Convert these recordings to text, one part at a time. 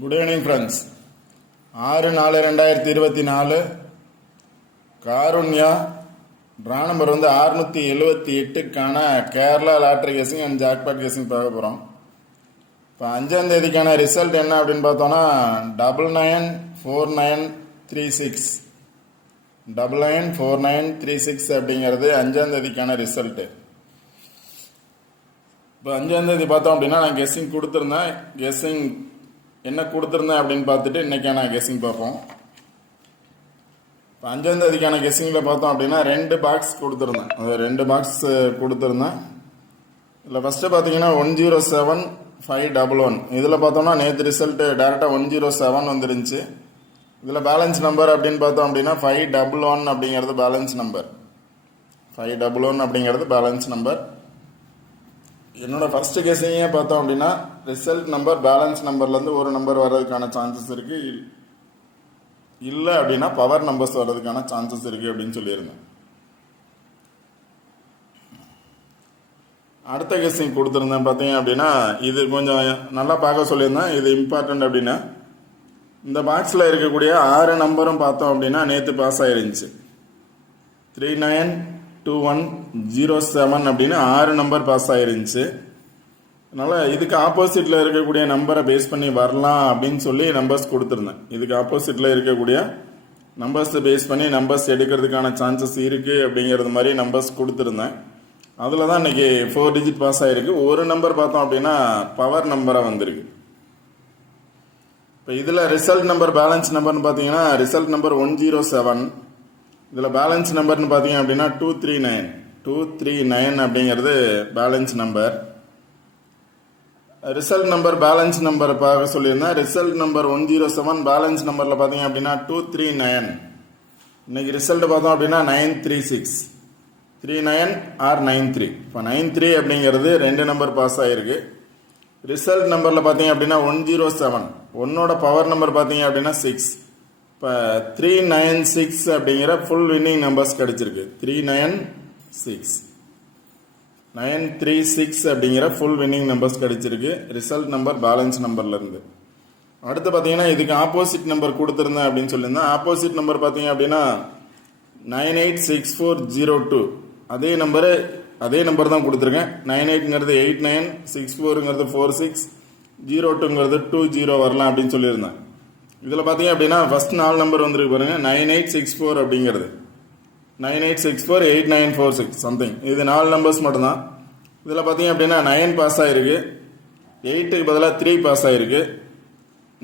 Good evening friends. 6/4/2024 Karunya draw number 678க்கான Kerala lottery guessing and jackpot guessing பார்க்க போகிறோம். இப்போ 5ஆம் தேதிக்கான ரிசல்ட் என்ன அப்படின்னு பார்த்தோன்னா 994936 994936 அப்படிங்கிறது 5ஆம் தேதிக்கான ரிசல்ட்டு. இப்போ 5ஆம் தேதி பார்த்தோம் அப்படின்னா நான் கெஸ்ஸிங் கொடுத்துருந்தேன். கெஸ்ஸிங் என்ன கொடுத்துருந்தேன் அப்படின்னு பார்த்துட்டு இன்றைக்கான கெஸ்ஸிங் பார்ப்போம். இப்போ 5ஆம் தேதிக்கான கெஸ்ஸிங்கில் பார்த்தோம் அப்படின்னா 2 பாக்ஸ் கொடுத்துருந்தேன். அது 2 பாக்ஸ் கொடுத்துருந்தேன். இதில் ஃபஸ்ட்டு பார்த்தீங்கன்னா 107511. இதில் பார்த்தோம்னா நேற்று ரிசல்ட்டு டேரெக்டாக 107 வந்துருந்துச்சு. இதில் பேலன்ஸ் நம்பர் அப்படின்னு பார்த்தோம் அப்படின்னா 511 அப்படிங்கிறது பேலன்ஸ் நம்பர். 511 அப்படிங்கிறது பேலன்ஸ் நம்பர். என்னோட ஃபர்ஸ்ட் கெஸிங்கே பார்த்தோம் அப்படின்னா ரிசல்ட் நம்பர் பேலன்ஸ் நம்பர்லேருந்து ஒரு நம்பர் வர்றதுக்கான சான்சஸ் இருக்குது, இல்லை அப்படின்னா பவர் நம்பர்ஸ் வர்றதுக்கான சான்சஸ் இருக்குது அப்படின்னு சொல்லியிருந்தேன். அடுத்த கெஸிங் கொடுத்துருந்தேன் பார்த்தீங்க அப்படின்னா இது கொஞ்சம் நல்லா பார்க்க சொல்லியிருந்தேன். இது இம்பார்ட்டன்ட் அப்படின்னா இந்த பாக்ஸில் இருக்கக்கூடிய 6 நம்பரும் பார்த்தோம் அப்படின்னா நேற்று பாஸ் ஆயிருந்துச்சு. 392107 அப்படின்னு 6 நம்பர் பாஸ் ஆயிருந்துச்சு. அதனால் இதுக்கு ஆப்போசிட்டில் இருக்கக்கூடிய நம்பரை பேஸ் பண்ணி வரலாம் அப்படின்னு சொல்லி நம்பர்ஸ் கொடுத்துருந்தேன். இதுக்கு ஆப்போசிட்டில் இருக்கக்கூடிய நம்பர்ஸை பேஸ் பண்ணி நம்பர்ஸ் எடுக்கிறதுக்கான சான்சஸ் இருக்குது அப்படிங்கிறது மாதிரி நம்பர்ஸ் கொடுத்துருந்தேன். அதில் தான் இன்றைக்கி 4 டிஜிட் பாஸ் ஆகிருக்கு. ஒரு நம்பர் பார்த்தோம் அப்படின்னா பவர் நம்பராக வந்திருக்கு. இப்போ இதில் ரிசல்ட் நம்பர் பேலன்ஸ் நம்பர்னு பார்த்தீங்கன்னா ரிசல்ட் நம்பர் 107. இதில் பேலன்ஸ் நம்பர்னு பார்த்தீங்க அப்படின்னா 239 அப்படிங்கிறது balance number. Result number balance number பார்க்க சொல்லியிருந்தேன். ரிசல்ட் நம்பர் 107 பேலன்ஸ் நம்பரில் பார்த்தீங்க அப்படின்னா 239. இன்னைக்கு ரிசல்ட் பார்த்தோம் அப்படின்னா 936 39 ஆர் 93. இப்போ 93 அப்படிங்கிறது 2 நம்பர் பாஸ் ஆகிருக்கு. ரிசல்ட் நம்பரில் பார்த்தீங்க அப்படின்னா 107 ஒன்னோட பவர் நம்பர் பார்த்தீங்க அப்படின்னா 6. இப்போ 396 அப்படிங்கிற ஃபுல் வின்னிங் நம்பர்ஸ் கிடைச்சிருக்கு. 936 அப்படிங்கிற ஃபுல் வின்னிங் நம்பர்ஸ் கிடைச்சிருக்கு ரிசல்ட் நம்பர் பேலன்ஸ் நம்பர்லேருந்து. அடுத்து பார்த்தீங்கன்னா இதுக்கு ஆப்போசிட் நம்பர் கொடுத்துருந்தேன் அப்படின்னு சொல்லியிருந்தேன். ஆப்போசிட் நம்பர் பார்த்தீங்க அப்படின்னா 986402. அதே நம்பர் தான் கொடுத்துருக்கேன். 98ங்கிறது 89, 64ங்கிறது 46, 02ங்கிறது 20 வரலாம் அப்படின்னு சொல்லியிருந்தேன். இதில் பார்த்தீங்க அப்படின்னா ஃபர்ஸ்ட் 4 நம்பர் வந்துருக்கு பாருங்க. 9864 அப்படிங்கிறது 9864 8946 சம்திங். இது 4 நம்பர்ஸ் மட்டும்தான். இதில் பார்த்தீங்க அப்படின்னா 9 பாஸ் ஆகிருக்கு, 8க்கு பதிலாக 3 பாஸ் ஆகிருக்கு,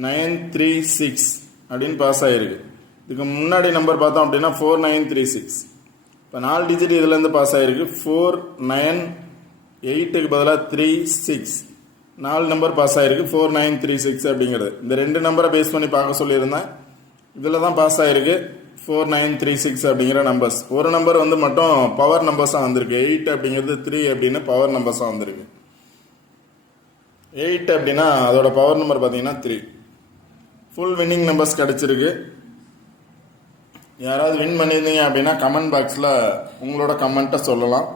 936 அப்படின்னு பாஸ் ஆகிருக்கு. இதுக்கு முன்னாடி நம்பர் பார்த்தோம் அப்படின்னா 4936. இப்போ 4 டிஜிட் இதுலேருந்து பாஸ் ஆகிருக்கு. 498 8க்கு பதிலாக 36 4 நம்பர் பாஸ் ஆகிருக்கு. 4936 அப்படிங்கிறது இந்த 2 நம்பரை பேஸ் பண்ணி பார்க்க சொல்லியிருந்தேன். இதில் தான் பாஸ் ஆகிருக்கு 4936 அப்படிங்கிற நம்பர்ஸ். ஒரு நம்பர் மட்டும் பவர் நம்பர்ஸாக வந்திருக்கு. 8 அப்படிங்கிறது 3 அப்படின்னு பவர் நம்பர்ஸாக வந்திருக்கு. 8 அப்படின்னா அதோட பவர் நம்பர் பார்த்தீங்கன்னா 3. ஃபுல் வின்னிங் நம்பர்ஸ் கிடச்சிருக்கு. யாராவது வின் பண்ணியிருந்தீங்க அப்படின்னா கமெண்ட் பாக்ஸில் உங்களோட கமெண்ட்டை சொல்லலாம்.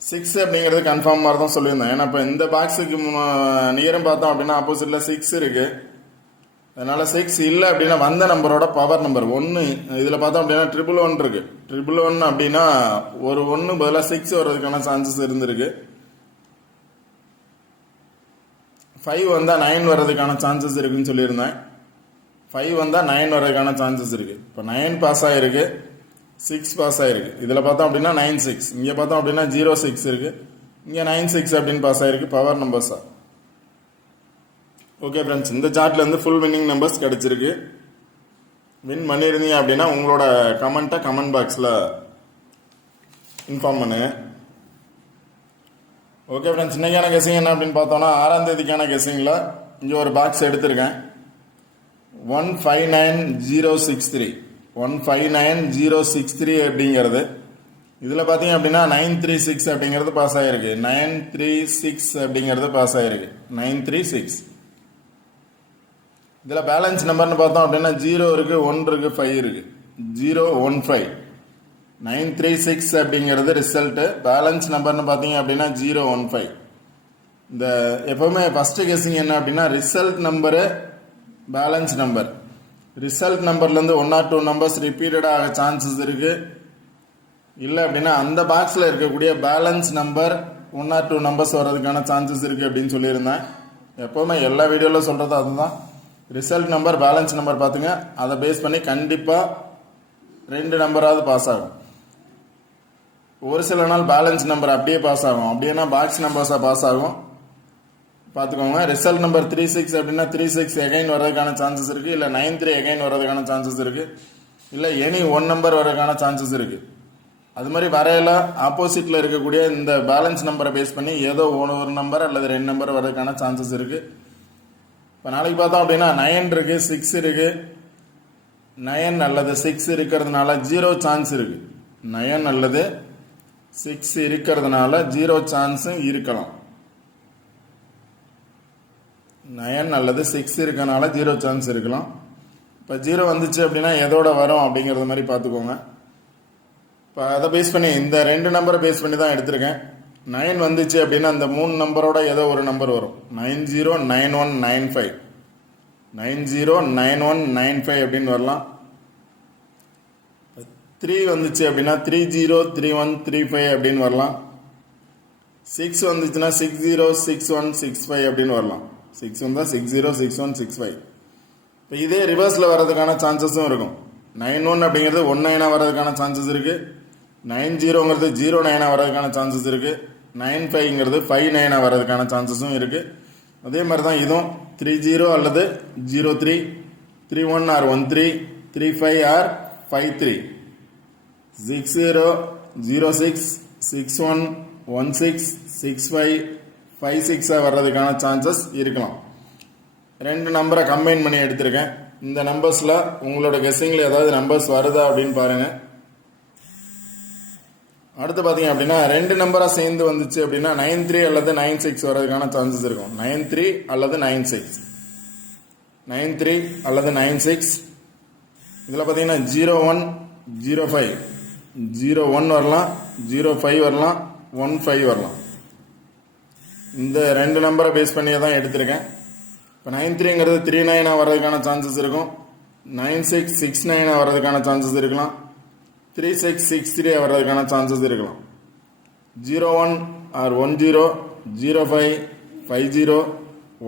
6 அப்படிங்கிறது கன்ஃபார்ம் மாதிரி தான் சொல்லியிருந்தேன். ஏன்னா இப்போ இந்த பாக்ஸுக்கு நியரம் பார்த்தோம் அப்படின்னா ஆப்போசிட்டில் 6 இருக்குது. அதனால் 6 இல்லை அப்படின்னா வந்த நம்பரோட பவர் நம்பர் 1. இதில் பார்த்தோம் அப்படின்னா 111 இருக்குது. 111 அப்படின்னா ஒரு 1 பதிலாக 6 வர்றதுக்கான சான்சஸ் இருந்திருக்கு. 5 வந்தால் 9 வர்றதுக்கான சான்சஸ் இருக்குன்னு சொல்லியிருந்தேன். 5 வந்தால் 9 வர்றதுக்கான சான்சஸ் இருக்குது. இப்போ 9 பாஸ் ஆகிருக்கு, 6 பாஸ் ஆகிருக்கு. இதில் பார்த்தோம் அப்படின்னா 96. இங்கே பார்த்தோம் அப்படின்னா 06 இருக்குது. இங்கே 96 அப்படின்னு பாஸ் ஆகிருக்கு பவர் நம்பர்ஸாக. ஓகே ஃப்ரெண்ட்ஸ், இந்த சார்ட்லேருந்து ஃபுல் வின்னிங் நம்பர்ஸ் கிடச்சிருக்கு. வின் பண்ணியிருந்தீங்க அப்படின்னா உங்களோட கமெண்ட்டை கமெண்ட் பாக்ஸில் இன்ஃபார்ம் பண்ணுங்க. ஓகே ஃப்ரெண்ட்ஸ், இன்றைக்கான கெஸிங் என்ன அப்படின்னு பார்த்தோன்னா 6ஆம் தேதிக்கான கெஸிங்கில் இங்கே ஒரு பாக்ஸ் எடுத்திருக்கேன். 159063 159063 அப்படிங்கிறது. இதில் பார்த்தீங்க அப்படின்னா 936 அப்படிங்கிறது பாஸ் ஆகிருக்கு. 936 அப்படிங்கிறது பாஸ் ஆகிருக்கு. 936. இதில் பேலன்ஸ் நம்பர்னு பார்த்தோம் அப்படின்னா 0 இருக்குது, 1 இருக்குது, 5 இருக்குது. 015 936 அப்படிங்கிறது ரிசல்ட்டு. பேலன்ஸ் நம்பர்னு பார்த்தீங்க அப்படின்னா 015. இந்த எப்பவுமே ஃபர்ஸ்ட் கெஸ்ஸிங் என்ன அப்படின்னா result number balance number. Result நம்பர்லேருந்து 1 or 2 நம்பர்ஸ் ரிப்பீட்டடாக ஆக சான்சஸ் இருக்கு. இல்லை அப்படின்னா அந்த பாக்ஸில் இருக்கக்கூடிய பேலன்ஸ் நம்பர் 1 or 2 நம்பர்ஸ் வர்றதுக்கான சான்சஸ் இருக்கு அப்படின்னு சொல்லியிருந்தேன். எப்பவுமே எல்லா வீடியோவில் சொல்றது அதுதான். ரிசல்ட் நம்பர் பேலன்ஸ் நம்பர் பார்த்துங்க, அதை பேஸ் பண்ணி கண்டிப்பாக 2 நம்பராவது பாஸ் ஆகும். ஒரு சில நாள் பேலன்ஸ் நம்பர் அப்படியே பாஸ் ஆகும், அப்படின்னா பாக்ஸ் நம்பர்ஸாக பாஸ் ஆகும். பார்த்துக்கோங்க. ரிசல்ட் நம்பர் 36 அப்படின்னா 36 எகைன் வர்றதுக்கான சான்சஸ் இருக்குது. இல்லை 93 எகைன் வர்றதுக்கான சான்சஸ் இருக்குது. இல்லை எனி 1 நம்பர் வர்றதுக்கான சான்சஸ் இருக்குது. அது மாதிரி வரையில ஆப்போசிட்டில் இருக்கக்கூடிய இந்த பேலன்ஸ் நம்பரை பேஸ் பண்ணி ஏதோ ஒரு நம்பர் அல்லது 2 நம்பர் வர்றதுக்கான சான்சஸ் இருக்குது. இப்போ நாளைக்கு பார்த்தோம் அப்படின்னா 9 இருக்குது, 6 இருக்குது. 9 அல்லது 6 இருக்கிறதுனால 0 சான்ஸ் இருக்குது. 9 அல்லது 6 இருக்கிறதுனால 0 சான்ஸும் இருக்கலாம். 9 அல்லது 6 இருக்கனால 0 சான்ஸ் இருக்கலாம். இப்போ 0 வந்துச்சு அப்படின்னா எதோட வரும் அப்படிங்கிறது மாதிரி பார்த்துக்கோங்க. இப்போ அதை பேஸ் பண்ணி இந்த 2 நம்பரை பேஸ் பண்ணி தான் எடுத்திருக்கேன். 9 வந்துச்சு அப்படின்னா அந்த 3 நம்பரோட ஏதோ ஒரு நம்பர் வரும். 909195 909195 அப்படின்னு வரலாம். 3 வந்துச்சு அப்படின்னா 303135 அப்படின்னு வரலாம். 6 வந்துச்சுன்னா 606165 அப்படின்னு வரலாம். 6 வந்தால் 606165. இப்போ இதே ரிவர்ஸில் வர்றதுக்கான சான்சஸும் இருக்கும். 91 அப்படிங்கிறது 19 வர்றதுக்கான சான்சஸ் இருக்குது. 90ங்கிறது 09 வர்றதுக்கான சான்சஸ் இருக்குது. 95ங்கிறது 59 வர்றதுக்கான சான்சஸும் இருக்குது. அதே மாதிரி தான் இதுவும் 30 அல்லது 03, 31 or 13, 35 or 53, 60, 06, 61, 16, 65, 56 வர்றதுக்கான சான்சஸ் இருக்கலாம். 2 நம்பரை கம்பைன் பண்ணி எடுத்திருக்கேன். இந்த நம்பர்ஸில் உங்களோட கெஸ்ஸிங்கில் ஏதாவது நம்பர்ஸ் வருதா அப்படின்னு பாருங்கள். அடுத்து பார்த்தீங்க அப்படின்னா 2 நம்பராக சேர்ந்து வந்துச்சு அப்படின்னா 93 அல்லது 96 வர்றதுக்கான சான்சஸ் இருக்கும். 93 அல்லது 96, 93 அல்லது 96. இதில் பார்த்தீங்கன்னா 01, 05, 01 வரலாம், 05 வரலாம், 15 வரலாம். இந்த 2 நம்பரை பேஸ் பண்ணியே தான் எடுத்திருக்கேன். இப்போ 93ங்கிறது 39 வர்றதுக்கான சான்சஸ் இருக்கும். 9669 வர்றதுக்கான சான்சஸ் இருக்கலாம். 3663 வர்றதுக்கான சான்சஸ் இருக்கலாம். 01 or 10, 05, 50,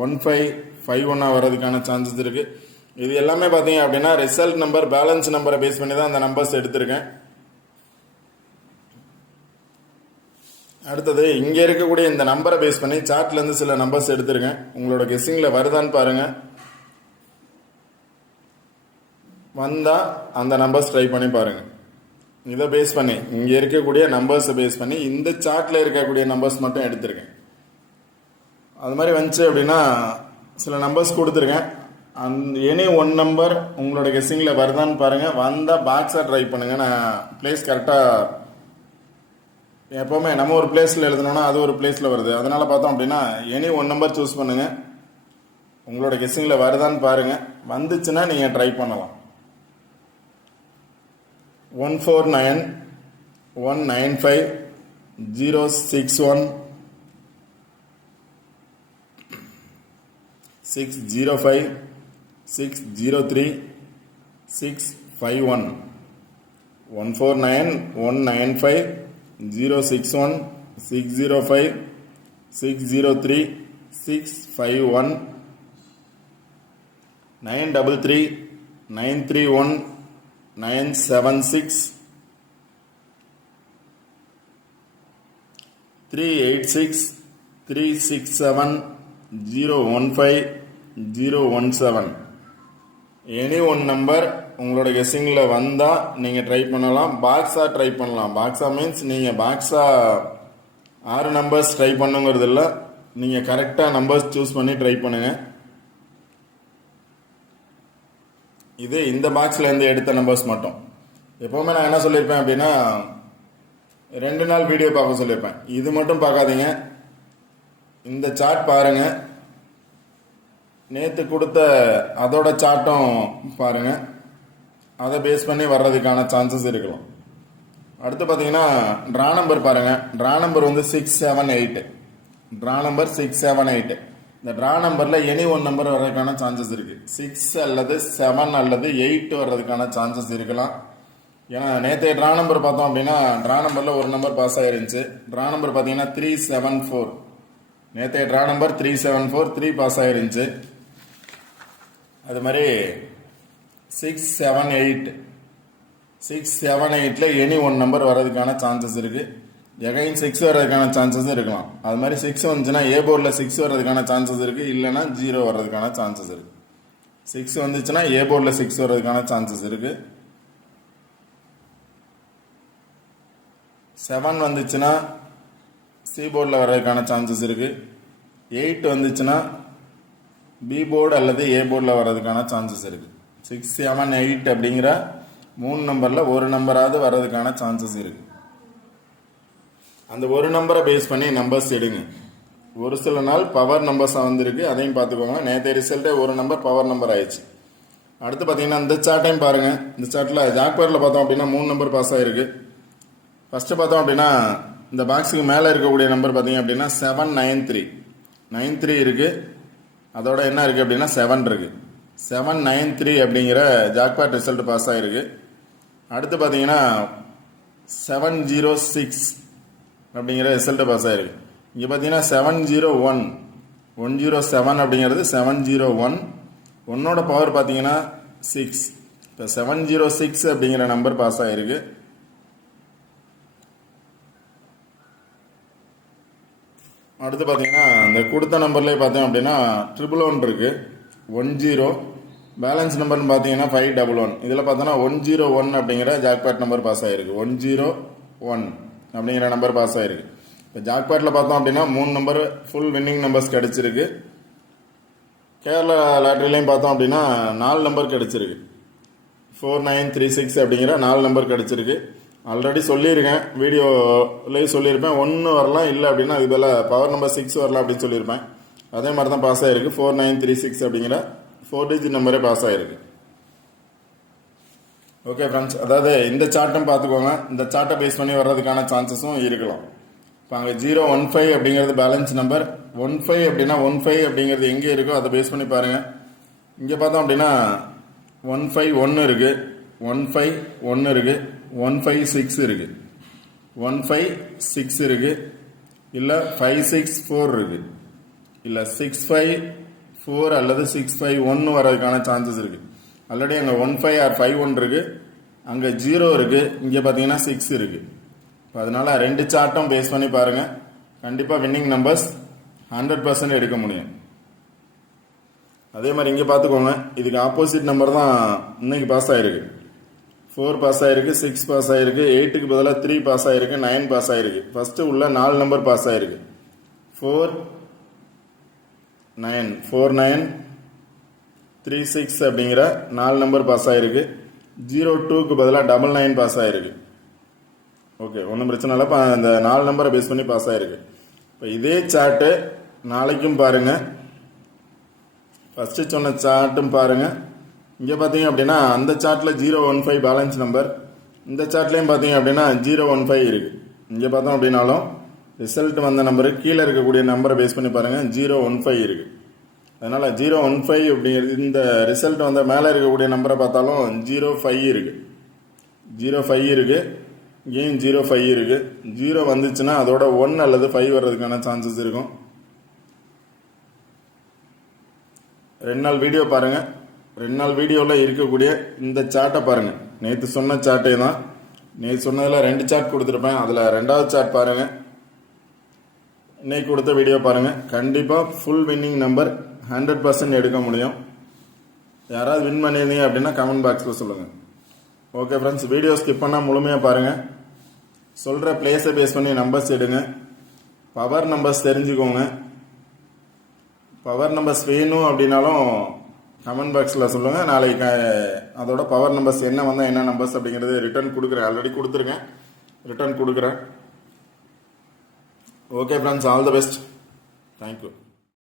15, 51 வர்றதுக்கான சான்சஸ் இருக்கு. இது எல்லாமே பார்த்தீங்க அப்படின்னா ரிசல்ட் நம்பர் பேலன்ஸ் நம்பரை பேஸ் பண்ணி தான் அந்த நம்பர்ஸ் எடுத்திருக்கேன். அடுத்தது இங்கே இருக்கக்கூடிய இந்த நம்பரை பேஸ் பண்ணி சார்ட்லேருந்து சில நம்பர்ஸ் எடுத்திருக்கேன். உங்களோட கெஸ்ஸிங்கில் வருதான்னு பாருங்கள். வந்தால் அந்த நம்பர்ஸ் ட்ரை பண்ணி பாருங்கள். இதை பேஸ் பண்ணி இங்கே இருக்கக்கூடிய நம்பர்ஸை பேஸ் பண்ணி இந்த சார்ட்டில் இருக்கக்கூடிய நம்பர்ஸ் மட்டும் எடுத்திருக்கேன். அது மாதிரி வந்துச்சு அப்படின்னா சில நம்பர்ஸ் கொடுத்துருக்கேன். எனி 1 நம்பர் உங்களோட கெஸ்ஸிங்கில் வருதான்னு பாருங்கள். வந்தால் பாக்ஸாக ட்ரை பண்ணுங்கள். நான் பிளேஸ் கரெக்டாக எப்போவுமே நம்ம ஒரு பிளேஸில் எழுதணும்னா அது ஒரு பிளேஸில் வருது. அதனால் பார்த்தோம் அப்படின்னா எனி 1 நம்பர் சூஸ் பண்ணுங்கள். உங்களோட கெஸ்ஸிங்கில் வருதான்னு பாருங்கள். வந்துச்சுன்னா நீங்கள் ட்ரை பண்ணலாம். 149, 195, 061, 605, 603, 651. 149, 195, 061, 605, 603, 651, 933, 931, 976, 386, 367, 015, 017. எனி 1 நம்பர் உங்களோட கெஸ்ஸிங்கில் வந்தால் நீங்கள் ட்ரை பண்ணலாம். பாக்ஸாக ட்ரை பண்ணலாம். பாக்ஸாக மீன்ஸ் நீங்கள் பாக்ஸாக 6 நம்பர்ஸ் ட்ரை பண்ணுங்கிறது இல்லை. நீங்கள் கரெக்டாக நம்பர்ஸ் சூஸ் பண்ணி ட்ரை பண்ணுங்கள். இது இந்த பாக்ஸ்லேருந்து எடுத்த நம்பர்ஸ் மட்டும். எப்போவுமே நான் என்ன சொல்லியிருப்பேன் அப்படின்னா 2 நாள் வீடியோ பார்க்க சொல்லியிருப்பேன். இது மட்டும் பார்க்காதீங்க, இந்த சார்ட் பாருங்கள். நேற்று கொடுத்த அதோட சார்ட்டும் பாருங்கள். அதை பேஸ் பண்ணி வர்றதுக்கான சான்சஸ் இருக்கலாம். அடுத்து பார்த்தீங்கன்னா ட்ரா நம்பர் பாருங்கள். ட்ரா நம்பர் வந்து 6, 7, 8. Draw number 6, 7, 8. இந்த ட்ரா நம்பரில் எனி ஒன் நம்பர் வர்றதுக்கான சான்சஸ் இருக்குது. 6 அல்லது 7 அல்லது 8 வர்றதுக்கான சான்சஸ் இருக்கலாம். ஏன்னா நேற்றைய ட்ரா நம்பர் பார்த்தோம் அப்படின்னா ட்ரா நம்பரில் ஒரு நம்பர் பாஸ் ஆயிருந்துச்சு. ட்ரா நம்பர் பார்த்தீங்கன்னா 374. நேற்றைய ட்ரா நம்பர் 374, 3 பாஸ் ஆயிருந்துச்சு. அது மாதிரி 6, 7, 8. 6, 7, 8ல எனி ஒன் நம்பர் வர்றதுக்கான சான்சஸ் இருக்குது. எகைன் 6 வர்றதுக்கான சான்சஸ் இருக்கலாம். அது மாதிரி 6 வந்துச்சுன்னா ஏ போர்டில் 6 வர்றதுக்கான சான்சஸ் இருக்குது. இல்லைன்னா 0 வர்றதுக்கான சான்சஸ் இருக்குது. 6 வந்துச்சுன்னா ஏ போர்டில் 6 வர்றதுக்கான சான்சஸ் இருக்குது. 7 வந்துச்சுன்னா சி போர்டில் வர்றதுக்கான சான்சஸ் இருக்குது. 8 வந்துச்சுன்னா பி போர்டு அல்லது ஏ போர்டில் வர்றதுக்கான சான்சஸ் இருக்குது. 6, 7, 8 அப்படிங்கிற 3 நம்பரில் ஒரு நம்பராவது வர்றதுக்கான சான்சஸ் இருக்குது. அந்த ஒரு நம்பரை பேஸ் பண்ணி நம்பர்ஸ் எடுங்க. ஒரு சில நாள் பவர் நம்பர்ஸாக வந்திருக்கு, அதையும் பார்த்துக்கோங்க. நேற்று ரிசல்ட்டே ஒரு நம்பர் பவர் நம்பர் ஆயிடுச்சு. அடுத்து பார்த்தீங்கன்னா இந்த சார்ட்டையும் பாருங்கள். இந்த சார்ட்டில் ஜாக்பாரில் பார்த்தோம் அப்படின்னா 3 நம்பர் பாஸ் ஆகிருக்கு. ஃபஸ்ட்டு பார்த்தோம் அப்படின்னா இந்த பாக்ஸுக்கு மேலே இருக்கக்கூடிய நம்பர் பார்த்தீங்க அப்படின்னா 793. 93 இருக்குது. அதோட என்ன இருக்குது அப்படின்னா 7 இருக்குது. 793 அப்படிங்கிற ஜாக்பாட் ரிசல்ட் பாஸ் ஆகிருக்கு. அடுத்து பார்த்தீங்கன்னா 706 அப்படிங்கிற ரிசல்ட் பாஸ் ஆகிருக்கு. இங்கே பார்த்தீங்கன்னா 701. 107 அப்படிங்கிறது 701. ஒன்னோட பவர் பார்த்தீங்கன்னா 6. இப்போ 706 அப்படிங்கிற நம்பர் பாஸ் ஆகிருக்கு. அடுத்து பார்த்தீங்கன்னா இந்த கொடுத்த நம்பர்லேயே பார்த்தோம் அப்படின்னா 111 இருக்குது. 10 பேலன்ஸ் நம்பர்னு பார்த்தீங்கன்னா 511. இதில் பார்த்தோன்னா 101 அப்படிங்கிற ஜாக்பாட் நம்பர் பாஸ் ஆகிருக்கு. 101 அப்படிங்கிற நம்பர் பாஸ் ஆகிருக்கு. இப்போ ஜாக்பாட்டில் பார்த்தோம் அப்படின்னா 3 நம்பர் ஃபுல் வின்னிங் நம்பர்ஸ் கிடச்சிருக்கு. கேரளா லாட்ரிலையும் பார்த்தோம் அப்படின்னா 4 நம்பர் கிடச்சிருக்கு. 4936 அப்படிங்கிற 4 நம்பர் கிடச்சிருக்கு. ஆல்ரெடி சொல்லியிருக்கேன், வீடியோலேயும் சொல்லியிருப்பேன். 1 வரலாம், இல்லை அப்படின்னா இது போல் பவர் நம்பர் 6 வரலாம் அப்படின்னு சொல்லியிருப்பேன். அதே மாதிரி தான் பாஸ் ஆகிருக்கு. 4936 அப்படிங்கிற 4 டிஜிட் நம்பரே பாஸ் ஆகிருக்கு. ஓகே ஃப்ரெண்ட்ஸ், அதாவது இந்த சார்ட்டும் பார்த்துக்கோங்க. இந்த சார்ட்டை பேஸ் பண்ணி வர்றதுக்கான சான்சஸும் இருக்கலாம். இப்போ அங்கே 015 அப்படிங்கிறது பேலன்ஸ் நம்பர். 15 அப்படின்னா 15 அப்படிங்கிறது எங்கே இருக்கோ அதை பேஸ் பண்ணி பாருங்கள். இங்கே பார்த்தோம் அப்படின்னா 151 இருக்குது, 151 இருக்குது, 156 இருக்குது, 156 இருக்குது, இல்லை 564 இருக்குது, இல்லை 654 அல்லது 651 வர்றதுக்கான சான்சஸ் இருக்குது. ஆல்ரெடி அங்கே 15 ஆர் 51 இருக்குது, அங்கே 0 இருக்குது, இங்கே பார்த்தீங்கன்னா 6 இருக்குது. இப்போ அதனால் 2 சார்ட்டும் பேஸ் பண்ணி பாருங்கள். கண்டிப்பாக வின்னிங் நம்பர்ஸ் 100% எடுக்க முடியும். அதே மாதிரி இங்கே பார்த்துக்கோங்க, இதுக்கு ஆப்போசிட் நம்பர் தான் இன்னைக்கு பாஸ் ஆகிருக்கு. 4 பாஸ் ஆகிருக்கு, 6 பாஸ் ஆகிருக்கு, 8க்கு பதிலாக 3 பாஸ் ஆகிருக்கு, 9 பாஸ் ஆகிருக்கு. ஃபஸ்ட்டு உள்ள 4 நம்பர் பாஸ் ஆகிருக்கு. 4936 அப்படிங்கிற 4 நம்பர் பாஸ் ஆகிருக்கு. 02க்கு பதிலாக 99 பாஸ் ஆகிருக்கு. ஓகே, ஒன்றும் பிரச்சனை இல்லை. இப்போ அந்த 4 நம்பரை பேஸ் பண்ணி பாஸ் ஆகிருக்கு. இப்போ இதே சார்ட்டு நாளைக்கும் பாருங்கள். ஃபஸ்ட்டு சொன்ன சார்ட்டும் பாருங்கள். இங்கே பார்த்தீங்க அப்படின்னா அந்த சார்ட்டில் 015 பேலன்ஸ் நம்பர், இந்த சார்ட்லேயும் பார்த்தீங்க அப்படின்னா 015 இருக்குது. இங்கே பார்த்தோம் அப்படின்னாலும் ரிசல்ட் வந்த நம்பரு கீழே இருக்கக்கூடிய நம்பரை பேஸ் பண்ணி பாருங்கள், 015 இருக்குது. அதனால் 015 அப்படிங்கிறது இந்த ரிசல்ட் வந்த மேலே இருக்கக்கூடிய நம்பரை பார்த்தாலும் 05 இருக்குது. 05 இருக்குது, இங்கேயும் 05 இருக்குது. 0 வந்துச்சுன்னா அதோட 1 அல்லது 5 வர்றதுக்கான சான்சஸ் இருக்கும். 2 நாள் வீடியோ பாருங்கள். 2 நாள் வீடியோவில் இருக்கக்கூடிய இந்த சார்ட்டை பாருங்கள். நேற்று சொன்ன சார்ட்டே தான். நேற்று சொன்னதில் 2 சார்ட் கொடுத்துருப்பேன், அதில் 2வது சார்ட் பாருங்கள். இன்னைக்கு கொடுத்த வீடியோ பாருங்கள். கண்டிப்பாக ஃபுல் வின்னிங் நம்பர் 100% எடுக்க முடியும். யாராவது வின் பண்ணியிருந்தீங்க அப்படின்னா கமெண்ட் பாக்ஸில் சொல்லுங்கள். ஓகே ஃப்ரெண்ட்ஸ், வீடியோ ஸ்கிப் பண்ணால் முழுமையாக பாருங்கள். சொல்கிற பிளேஸை பேஸ் பண்ணி நம்பர்ஸ் எடுங்க. பவர் நம்பர்ஸ் தெரிஞ்சுக்கோங்க. பவர் நம்பர்ஸ் வேணும் அப்படின்னாலும் கமெண்ட் பாக்ஸில் சொல்லுங்கள். நாளைக்கு அதோட பவர் நம்பர்ஸ் என்ன வந்தால் என்ன நம்பர்ஸ் அப்படிங்கிறது ரிட்டர்ன் கொடுக்குறேன். ஆல்ரெடி கொடுத்துருக்கேன், ரிட்டர்ன் கொடுக்குறேன். Okay friends, all the best. Thank you.